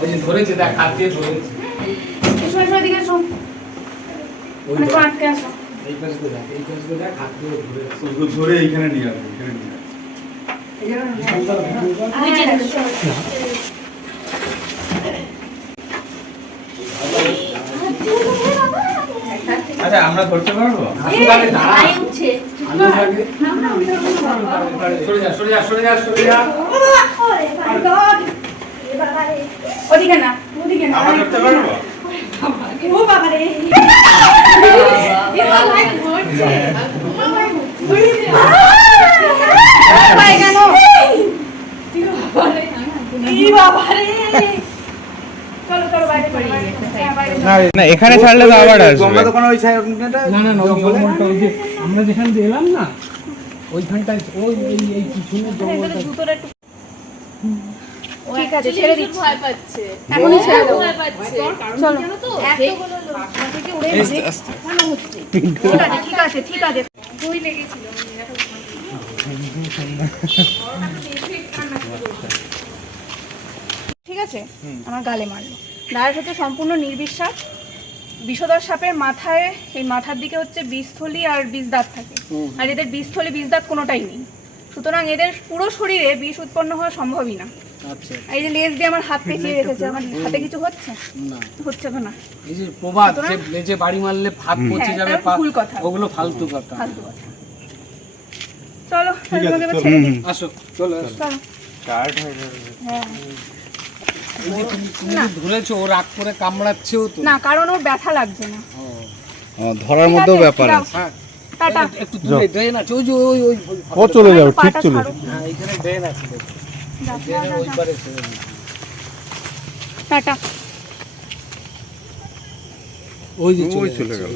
ওই যে ধরেছে দেখ হাত দিয়ে ধরেছে। এসো এসো এদিকে এসো। অনেক আটকে আসো এই পাশে তো দেখ এই পাশে তো দেখ হাত দিয়ে ধরেছে ওগুলো ধরে নিয়ে আসবে এখানে নিয়ে আচ্ছা আমরা ধরতে পারব? সরে যা সরে যা সরে যা সরে যা। ওদিকে না ওদিকে না আমরা ধরতে পারব? ও বাবা রে। হ্যাঁ, না এখানে ছাড়লে তো আবার আসবে। না আমরা যেখান দিয়ে এলাম না ওইখানটায় ওই এই পিছনের জঙ্গলটা। ঠিক আছে ছেড়ে দিচ্ছি। ভয় পাচ্ছে। এখনই ছেড়ে দেবো। ভয় পাচ্ছে। চলো। জানো তো? এতগুলো লোক মাথা থেকে উড়ে গেছে। ঠিক আছে ঠিক আছে ঠিক আছে দুই লেগেছিল ঠিক আছে? আমার গালে মারলো। ডায়েট হচ্ছে সম্পূর্ণ নির্বিশ্বাস। বিষধর সাপের মাথায় এই মাথার দিকে হচ্ছে বীজথলি আর বিষ দাঁত থাকে আর এদের বীজথলি বিষ দাঁত কোনোটাই নেই। সুতরাং এদের পুরো শরীরে বিষ উৎপন্ন হওয়া সম্ভবই না। এই যে লেজ দিয়ে আমার হাত পেঁচিয়ে রেখেছে আমার হাতে কিছু হচ্ছে? না। হচ্ছে তো না। এই যে প্রবাদ যে লেজে বাড়ি মারলে হাত পচে হ্যাঁ, যাবে পা- ভুল কথা। ওগুলো ফালতু কথা। ফালতু কথা। চলো। আসো চলো হয়ে যাবে। হ্যাঁ। ধরেছো ও রাগ করে কামড়াচ্ছেও তো। না কারণ ওর ব্যথা লাগছে না। ধরার ঠিক মধ্যেও ব্যাপার যাও। আছে। হ্যাঁ। টাটা। একটু দূরে ড্রেন আছে ওই যে ওই ওই ওই- ও চলে যাবে ঠিক চলে ছাড়ো। হ্যাঁ এখানে ড্রেন আছে। টাটা। ওই চলে চলে গেল।